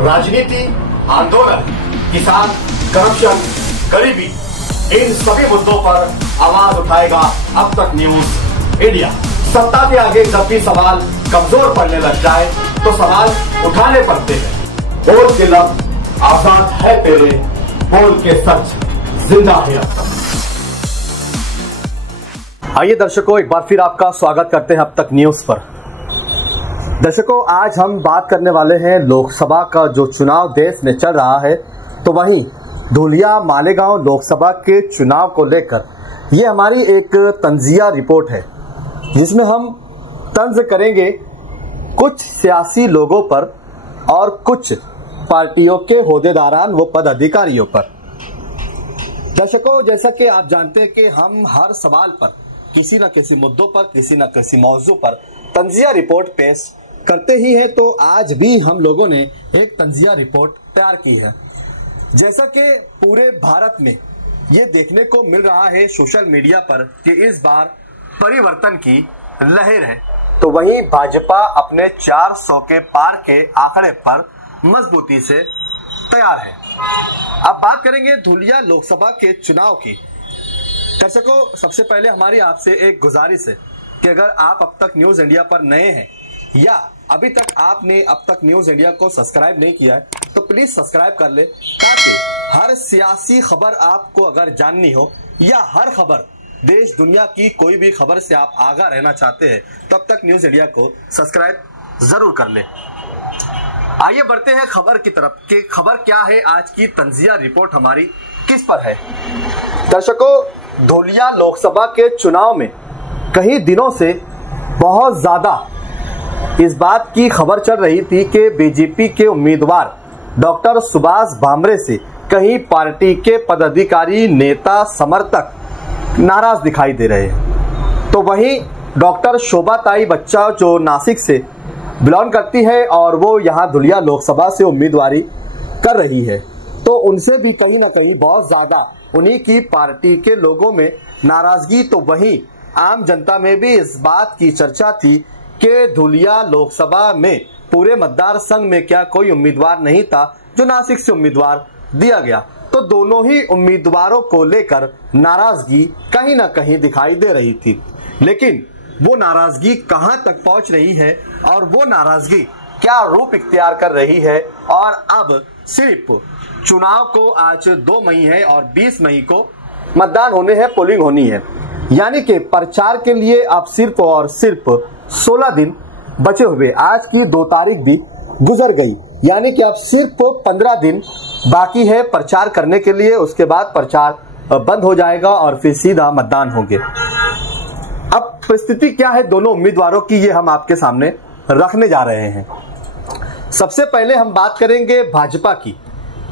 राजनीति, आंदोलन, किसान, करप्शन, गरीबी, इन सभी मुद्दों पर आवाज उठाएगा अब तक न्यूज इंडिया। सत्ता के आगे जब भी सवाल कमजोर पड़ने लग जाए तो सवाल उठाने पड़ते हैं। बोल के लफ्ज आजाद है तेरे, बोल के सच जिंदा है अब तक। आइए दर्शकों, एक बार फिर आपका स्वागत करते हैं अब तक न्यूज पर। दर्शकों, आज हम बात करने वाले हैं लोकसभा का जो चुनाव देश में चल रहा है, तो वहीं धुलिया मालेगांव लोकसभा के चुनाव को लेकर ये हमारी एक तंजिया रिपोर्ट है, जिसमें हम तंज करेंगे कुछ सियासी लोगों पर और कुछ पार्टियों के होदेदारान व पदाधिकारियों पर। दर्शकों, जैसा कि आप जानते हैं कि हम हर सवाल पर किसी न किसी मुद्दों पर, किसी न किसी मौजू पर तंजिया रिपोर्ट पेश करते ही है, तो आज भी हम लोगों ने एक तंजिया रिपोर्ट तैयार की है। जैसा कि पूरे भारत में ये देखने को मिल रहा है सोशल मीडिया पर कि इस बार परिवर्तन की लहर है, तो वहीं भाजपा अपने 400 के पार के आंकड़े पर मजबूती से तैयार है। अब बात करेंगे धुलिया लोकसभा के चुनाव की। दर्शकों, सबसे पहले हमारी आपसे एक गुजारिश है कि अगर आप अब तक न्यूज इंडिया पर नए हैं या अभी तक आपने अब तक न्यूज इंडिया को सब्सक्राइब नहीं किया है, तो प्लीज सब्सक्राइब कर ले, ताकि हर सियासी खबर आपको अगर जाननी हो या हर खबर देश दुनिया की कोई भी खबर से आप आगाह रहना चाहते हैं, तब तक न्यूज इंडिया को सब्सक्राइब जरूर कर ले। आइए बढ़ते हैं खबर की तरफ कि खबर क्या है, आज की तंजिया रिपोर्ट हमारी किस पर है। दर्शकों, धुलिया लोकसभा के चुनाव में कई दिनों से बहुत ज्यादा इस बात की खबर चल रही थी कि बीजेपी के उम्मीदवार डॉक्टर सुभाष भामरे से कहीं पार्टी के पदाधिकारी, नेता, समर्थक नाराज दिखाई दे रहे हैं। तो वहीं डॉक्टर शोभाताई बच्चा जो नासिक से बिलोंग करती है और वो यहाँ धुलिया लोकसभा से उम्मीदवारी कर रही है, तो उनसे भी कहीं ना कहीं बहुत ज्यादा उन्हीं की पार्टी के लोगों में नाराजगी, तो वहीं आम जनता में भी इस बात की चर्चा थी कि धुलिया लोकसभा में पूरे मतदार संघ में क्या कोई उम्मीदवार नहीं था जो नासिक से उम्मीदवार दिया गया। तो दोनों ही उम्मीदवारों को लेकर नाराजगी कहीं ना कहीं दिखाई दे रही थी, लेकिन वो नाराजगी कहां तक पहुंच रही है और वो नाराजगी क्या रूप इख्तियार कर रही है। और अब सिर्फ चुनाव को आज 2 मई है और 20 मई को मतदान होने हैं, पोलिंग होनी है, यानी कि प्रचार के लिए अब सिर्फ और सिर्फ 16 दिन बचे हुए। आज की 2 तारीख भी गुजर गई, यानी कि अब सिर्फ 15 दिन बाकी है प्रचार करने के लिए। उसके बाद प्रचार बंद हो जाएगा और फिर सीधा मतदान होंगे। अब परिस्थिति क्या है दोनों उम्मीदवारों की, ये हम आपके सामने रखने जा रहे हैं। सबसे पहले हम बात करेंगे भाजपा की,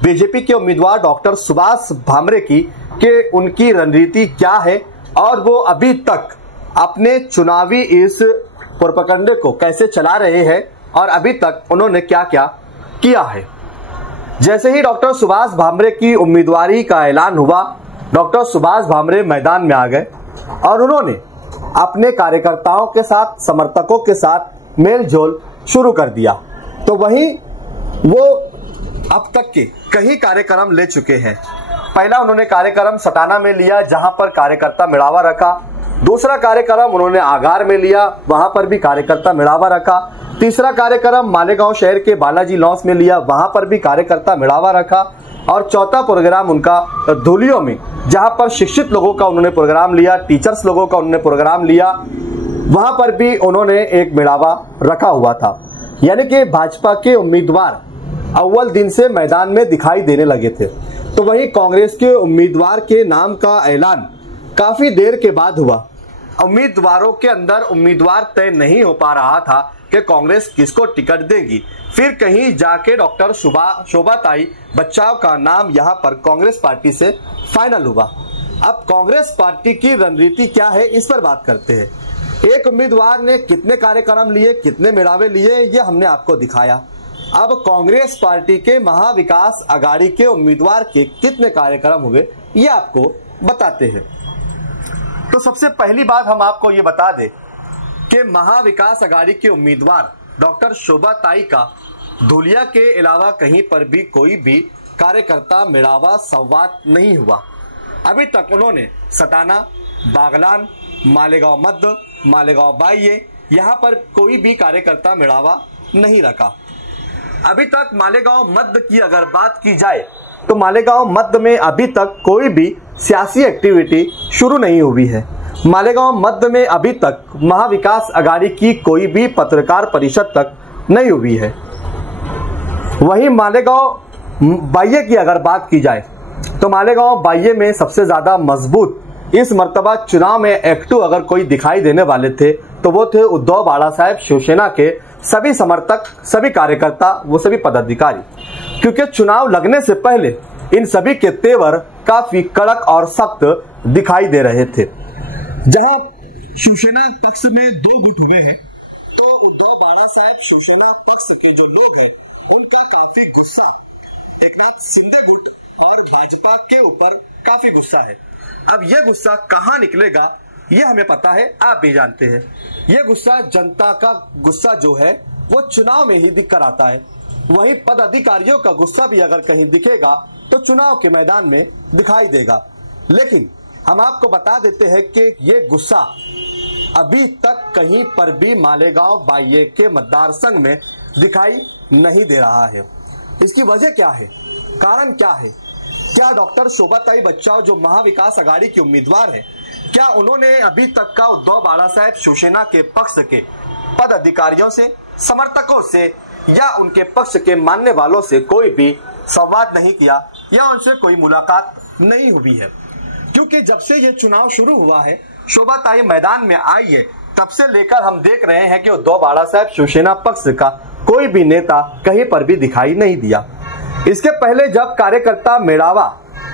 बीजेपी के उम्मीदवार डॉक्टर सुभाष भामरे की, कि उनकी रणनीति क्या है और वो अभी तक अपने चुनावी इस प्रोपेगेंडे को कैसे चला रहे हैं और अभी तक उन्होंने क्या क्या किया है। जैसे ही डॉक्टर सुभाष भामरे की उम्मीदवारी का ऐलान हुआ, डॉक्टर सुभाष भामरे मैदान में आ गए और उन्होंने अपने कार्यकर्ताओं के साथ, समर्थकों के साथ मेल जोल शुरू कर दिया। तो वहीं वो अब तक के कई कार्यक्रम ले चुके हैं। पहला उन्होंने कार्यक्रम सटाना में लिया, जहां पर कार्यकर्ता मिलावा रखा। दूसरा कार्यक्रम उन्होंने आगार में लिया, वहां पर भी कार्यकर्ता मिलावा रखा। तीसरा कार्यक्रम मालेगांव शहर के बालाजी लॉन्स में लिया, वहां पर भी कार्यकर्ता मिलावा रखा। और चौथा प्रोग्राम उनका धुलियों में, जहां पर शिक्षित लोगों का उन्होंने प्रोग्राम लिया, टीचर्स लोगों का उन्होंने प्रोग्राम लिया, वहां पर भी उन्होंने एक मिलावा रखा हुआ था। यानी कि भाजपा के उम्मीदवार अव्वल दिन से मैदान में दिखाई देने लगे थे। तो वहीं कांग्रेस के उम्मीदवार के नाम का ऐलान काफी देर के बाद हुआ। उम्मीदवारों के अंदर उम्मीदवार तय नहीं हो पा रहा था कि कांग्रेस किसको टिकट देगी। फिर कहीं जाके डॉक्टर शोभाताई बच्चा का नाम यहां पर कांग्रेस पार्टी से फाइनल हुआ। अब कांग्रेस पार्टी की रणनीति क्या है, इस पर बात करते हैं। एक उम्मीदवार ने कितने कार्यक्रम लिए, कितने मिलावे लिए, ये हमने आपको दिखाया। अब कांग्रेस पार्टी के महाविकास आघाड़ी के उम्मीदवार के कितने कार्यक्रम हुए, ये आपको बताते हैं। तो सबसे पहली बात हम आपको ये बता दें कि महाविकास आघाड़ी के उम्मीदवार डॉक्टर शोभाताई का धूलिया के अलावा कहीं पर भी कोई भी कार्यकर्ता मेड़ावा संवाद नहीं हुआ। अभी तक उन्होंने सटाना, बागलान, मालेगांव मध्य, मालेगांव बाह्य, यहाँ पर कोई भी कार्यकर्ता मेड़ावा नहीं रखा। अभी तक मालेगांव मध्य की अगर बात की जाए तो मालेगांव मध्य में अभी तक कोई भी सियासी एक्टिविटी शुरू नहीं हुई है। मालेगांव मध्य में अभी तक महाविकास अघाड़ी की कोई भी पत्रकार परिषद तक नहीं हुई है। वहीं मालेगांव बाह्य की अगर बात की जाए तो मालेगांव बाह्य में सबसे ज्यादा मजबूत इस मर्तबा चुनाव में एक्टिव अगर कोई दिखाई देने वाले थे तो वो थे उद्धव बाला साहेब शिवसेना के सभी समर्थक, सभी कार्यकर्ता, वो सभी पदाधिकारी, क्योंकि चुनाव लगने से पहले इन सभी के तेवर काफी कड़क और सख्त दिखाई दे रहे थे। जहां शिवसेना पक्ष में दो गुट हुए हैं तो उद्धव बाला साहेब शिवसेना पक्ष के जो लोग हैं उनका काफी गुस्सा एकनाथ शिंदे गुट और भाजपा के ऊपर काफी गुस्सा है। अब यह गुस्सा कहां निकलेगा ये हमें पता है, आप भी जानते हैं। यह गुस्सा जनता का गुस्सा जो है वो चुनाव में ही दिख कर आता है। वहीं पद अधिकारियों का गुस्सा भी अगर कहीं दिखेगा तो चुनाव के मैदान में दिखाई देगा। लेकिन हम आपको बता देते हैं कि ये गुस्सा अभी तक कहीं पर भी मालेगांव बाह्य के मतदार संघ में दिखाई नहीं दे रहा है। इसकी वजह क्या है, कारण क्या है? क्या डॉक्टर शोभाताई बच्चाव जो महाविकास अघाड़ी की उम्मीदवार है, क्या उन्होंने अभी तक का उद्धव बाला साहेब शिवसेना के पक्ष के पद अधिकारियों से, समर्थकों से या उनके पक्ष के मानने वालों से कोई भी संवाद नहीं किया या उनसे कोई मुलाकात नहीं हुई है? क्योंकि जब से ये चुनाव शुरू हुआ है, शोभाताई मैदान में आई है, तब से लेकर हम देख रहे हैं कि उद्धव बाला साहेब शिवसेना पक्ष का कोई भी नेता कहीं पर भी दिखाई नहीं दिया। इसके पहले जब कार्यकर्ता मेड़ावा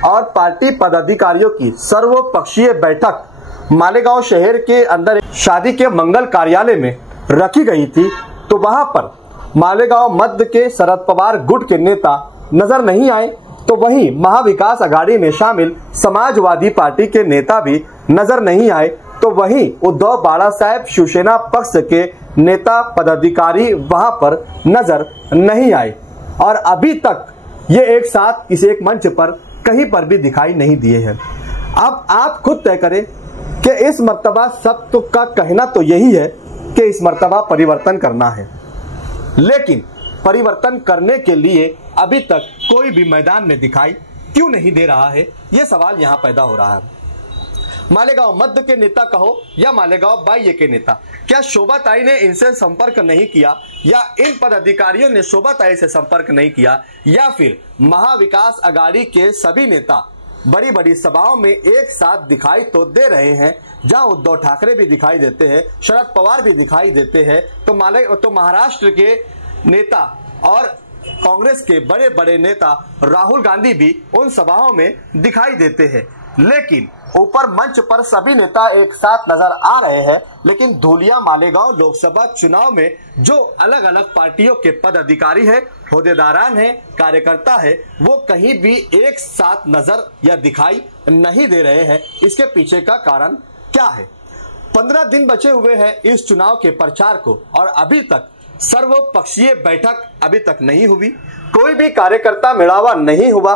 और पार्टी पदाधिकारियों की सर्वपक्षीय बैठक मालेगांव शहर के अंदर शादी के मंगल कार्यालय में रखी गई थी तो वहां पर मालेगांव मध्य के शरद पवार गुट के नेता नजर नहीं आए, तो वहीं महाविकास अघाड़ी में शामिल समाजवादी पार्टी के नेता भी नजर नहीं आए, तो वहीं उद्धव बाला साहेब शिवसेना पक्ष के नेता पदाधिकारी वहां पर नजर नहीं आए और अभी तक ये एक साथ किसी एक मंच पर कहीं पर भी दिखाई नहीं दिए हैं। अब आप खुद तय करें कि इस मर्तबा सत्य का कहना तो यही है कि इस मर्तबा परिवर्तन करना है, लेकिन परिवर्तन करने के लिए अभी तक कोई भी मैदान में दिखाई क्यों नहीं दे रहा है, ये सवाल यहाँ पैदा हो रहा है। मालेगांव मध्य के नेता कहो या मालेगांव बाह्य के नेता, क्या शोभाताई ने इनसे संपर्क नहीं किया या इन पदाधिकारियों ने शोभाताई से संपर्क नहीं किया या फिर महाविकास अघाड़ी के सभी नेता बड़ी बड़ी सभाओं में एक साथ दिखाई तो दे रहे हैं, जहां उद्धव ठाकरे भी दिखाई देते हैं, शरद पवार भी दिखाई देते हैं, तो महाराष्ट्र के नेता और कांग्रेस के बड़े बड़े नेता राहुल गांधी भी उन सभाओं में दिखाई देते हैं। लेकिन ऊपर मंच पर सभी नेता एक साथ नजर आ रहे हैं, लेकिन धूलिया मालेगांव लोकसभा चुनाव में जो अलग अलग पार्टियों के पदाधिकारी है, होदेदारान है, कार्यकर्ता है, वो कहीं भी एक साथ नजर या दिखाई नहीं दे रहे हैं। इसके पीछे का कारण क्या है? 15 दिन बचे हुए हैं इस चुनाव के प्रचार को और अभी तक सर्वपक्षीय बैठक अभी तक नहीं हुई, कोई भी कार्यकर्ता मेड़ावा नहीं हुआ,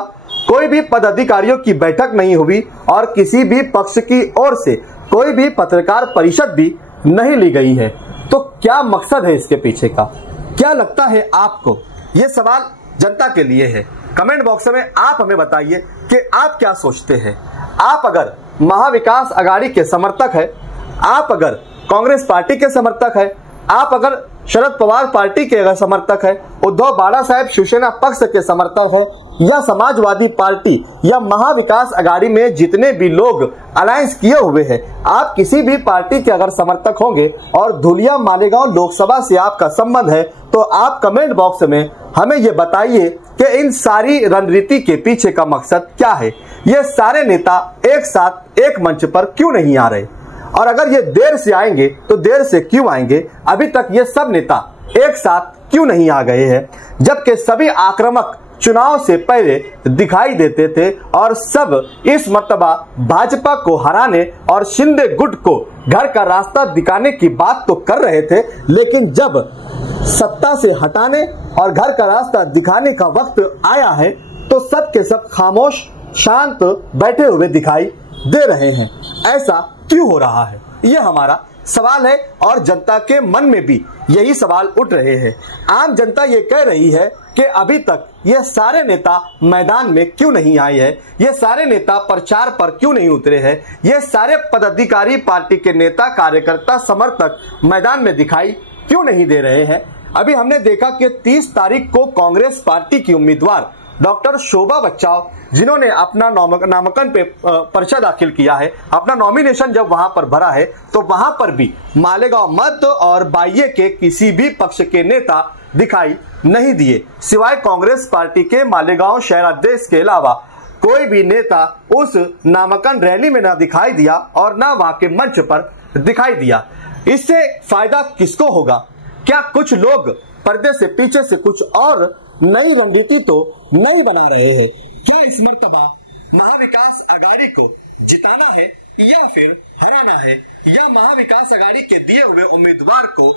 कोई भी पदाधिकारियों की बैठक नहीं हुई और किसी भी पक्ष की ओर से कोई भी पत्रकार परिषद भी नहीं ली गई है। तो क्या मकसद है इसके पीछे का? क्या लगता है आपको? ये सवाल जनता के लिए है। कमेंट बॉक्स में आप हमें बताइए कि आप क्या सोचते हैं। आप अगर महाविकास अघाड़ी के समर्थक है, आप अगर कांग्रेस पार्टी के समर्थक है, आप अगर शरद पवार पार्टी के अगर समर्थक है, उद्धव बाला साहेब शिवसेना पक्ष के समर्थक है या समाजवादी पार्टी या महाविकास अघाड़ी में जितने भी लोग अलायंस किए हुए हैं, आप किसी भी पार्टी के अगर समर्थक होंगे और धूलिया मालेगांव लोकसभा से आपका संबंध है, तो आप कमेंट बॉक्स में हमें ये बताइए कि इन सारी रणनीति के पीछे का मकसद क्या है। ये सारे नेता एक साथ एक मंच पर क्यों नहीं आ रहे, और अगर ये देर से आएंगे तो देर से क्यों आएंगे? अभी तक ये सब नेता एक साथ क्यों नहीं आ गए हैं, जबकि सभी आक्रामक चुनाव से पहले दिखाई देते थे और सब इस मर्तबा भाजपा को हराने और शिंदे गुट को घर का रास्ता दिखाने की बात तो कर रहे थे, लेकिन जब सत्ता से हटाने और घर का रास्ता दिखाने का वक्त आया है तो सब के सब खामोश शांत बैठे हुए दिखाई दे रहे हैं। ऐसा क्यों हो रहा है, यह हमारा सवाल है और जनता के मन में भी यही सवाल उठ रहे हैं। आम जनता ये कह रही है कि अभी तक ये सारे नेता मैदान में क्यों नहीं आए हैं, ये सारे नेता प्रचार पर क्यों नहीं उतरे हैं, ये सारे पदाधिकारी पार्टी के नेता कार्यकर्ता समर्थक मैदान में दिखाई क्यों नहीं दे रहे हैं। अभी हमने देखा कि 30 तारीख को कांग्रेस पार्टी की उम्मीदवार डॉक्टर शोभा बच्चाव, जिन्होंने अपना नामांकन पे पर्चा दाखिल किया है, अपना नॉमिनेशन जब वहां पर भरा है तो वहां पर भी मालेगांव मध्य और बाह्य के किसी भी पक्ष के नेता दिखाई नहीं दिए। सिवाय कांग्रेस पार्टी के मालेगांव शहराध्यक्ष के अलावा कोई भी नेता उस नामांकन रैली में ना दिखाई दिया और ना वहां के मंच पर दिखाई दिया। इससे फायदा किसको होगा? क्या कुछ लोग पर्दे से पीछे से कुछ और नई रणनीति तो नहीं बना रहे हैं? क्या इस मर्तबा महाविकास आघाड़ी को जिताना है या फिर हराना है, या महाविकास आघाड़ी के दिए हुए उम्मीदवार को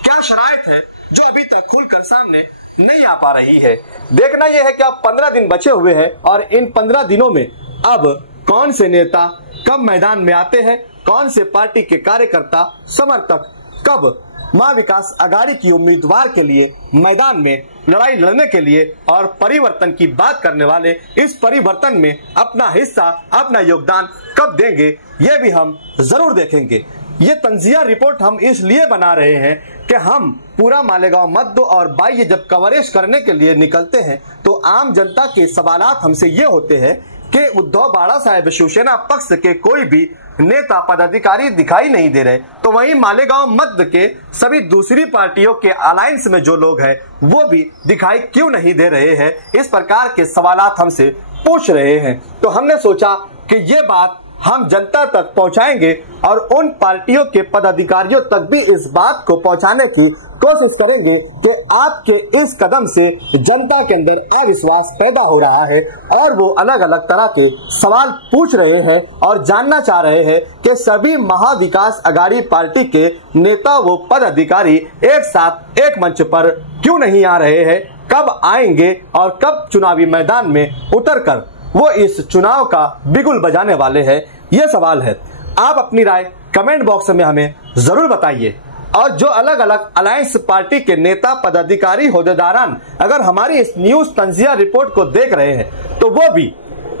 क्या शराइत है जो अभी तक खुलकर सामने नहीं आ पा रही है? देखना यह है कि अब 15 दिन बचे हुए हैं और इन 15 दिनों में अब कौन से नेता कब मैदान में आते हैं, कौन से पार्टी के कार्यकर्ता समर्थक कब महाविकास आघाड़ी की उम्मीदवार के लिए मैदान में लड़ाई लड़ने के लिए और परिवर्तन की बात करने वाले इस परिवर्तन में अपना हिस्सा अपना योगदान कब देंगे, ये भी हम जरूर देखेंगे। ये तंजिया रिपोर्ट हम इसलिए बना रहे हैं कि हम पूरा मालेगांव मध्य और बाह्य जब कवरेज करने के लिए निकलते हैं तो आम जनता के सवालात हमसे ये होते हैं कि उद्धव बाड़ा साहब शिवसेना पक्ष के कोई भी नेता पदाधिकारी दिखाई नहीं दे रहे, तो वहीं मालेगांव मध्य के सभी दूसरी पार्टियों के अलायंस में जो लोग हैं वो भी दिखाई क्यों नहीं दे रहे हैं। इस प्रकार के सवालात हमसे पूछ रहे हैं, तो हमने सोचा कि ये बात हम जनता तक पहुंचाएंगे और उन पार्टियों के पदाधिकारियों तक भी इस बात को पहुंचाने की कोशिश करेंगे कि आपके इस कदम से जनता के अंदर अविश्वास पैदा हो रहा है और वो अलग अलग तरह के सवाल पूछ रहे हैं और जानना चाह रहे हैं कि सभी महाविकास आघाड़ी पार्टी के नेता व पदाधिकारी एक साथ एक मंच पर क्यों नहीं आ रहे हैं, कब आएंगे और कब चुनावी मैदान में उतरकर वो इस चुनाव का बिगुल बजाने वाले हैं। ये सवाल है। आप अपनी राय कमेंट बॉक्स में हमें जरूर बताइए और जो अलग अलग अलायंस पार्टी के नेता पदाधिकारी होद्देदारान अगर हमारी इस न्यूज तंजिया रिपोर्ट को देख रहे हैं तो वो भी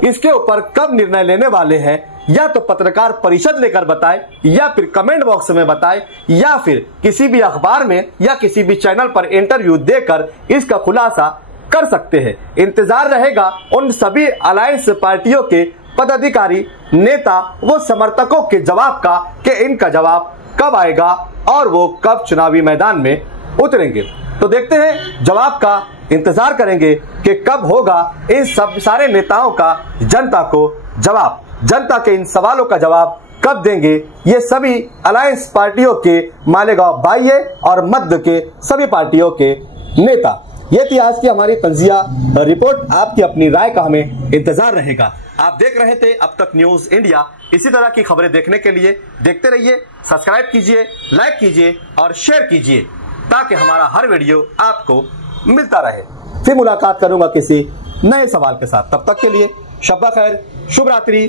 इसके ऊपर कब निर्णय लेने वाले हैं, या तो पत्रकार परिषद लेकर बताए या फिर कमेंट बॉक्स में बताए या फिर किसी भी अखबार में या किसी भी चैनल पर इंटरव्यू देकर इसका खुलासा कर सकते हैं। इंतजार रहेगा उन सभी अलायंस पार्टियों के पदाधिकारी नेता वो समर्थकों के जवाब का कि इनका जवाब कब आएगा और वो कब चुनावी मैदान में उतरेंगे। तो देखते हैं, जवाब का इंतजार करेंगे कि कब होगा इन सब सारे नेताओं का जनता को जवाब, जनता के इन सवालों का जवाब कब देंगे ये सभी अलायंस पार्टियों के मालेगांव बाह्य और मध्य के सभी पार्टियों के नेता। ये थी आज की हमारी तंजिया रिपोर्ट। आपकी अपनी राय का हमें इंतजार रहेगा। आप देख रहे थे अब तक न्यूज इंडिया। इसी तरह की खबरें देखने के लिए देखते रहिए, सब्सक्राइब कीजिए, लाइक कीजिए और शेयर कीजिए ताकि हमारा हर वीडियो आपको मिलता रहे। फिर मुलाकात करूंगा किसी नए सवाल के साथ। तब तक के लिए शब्बा खैर, शुभ रात्रि,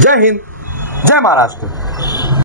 जय हिंद, जय महाराष्ट्र।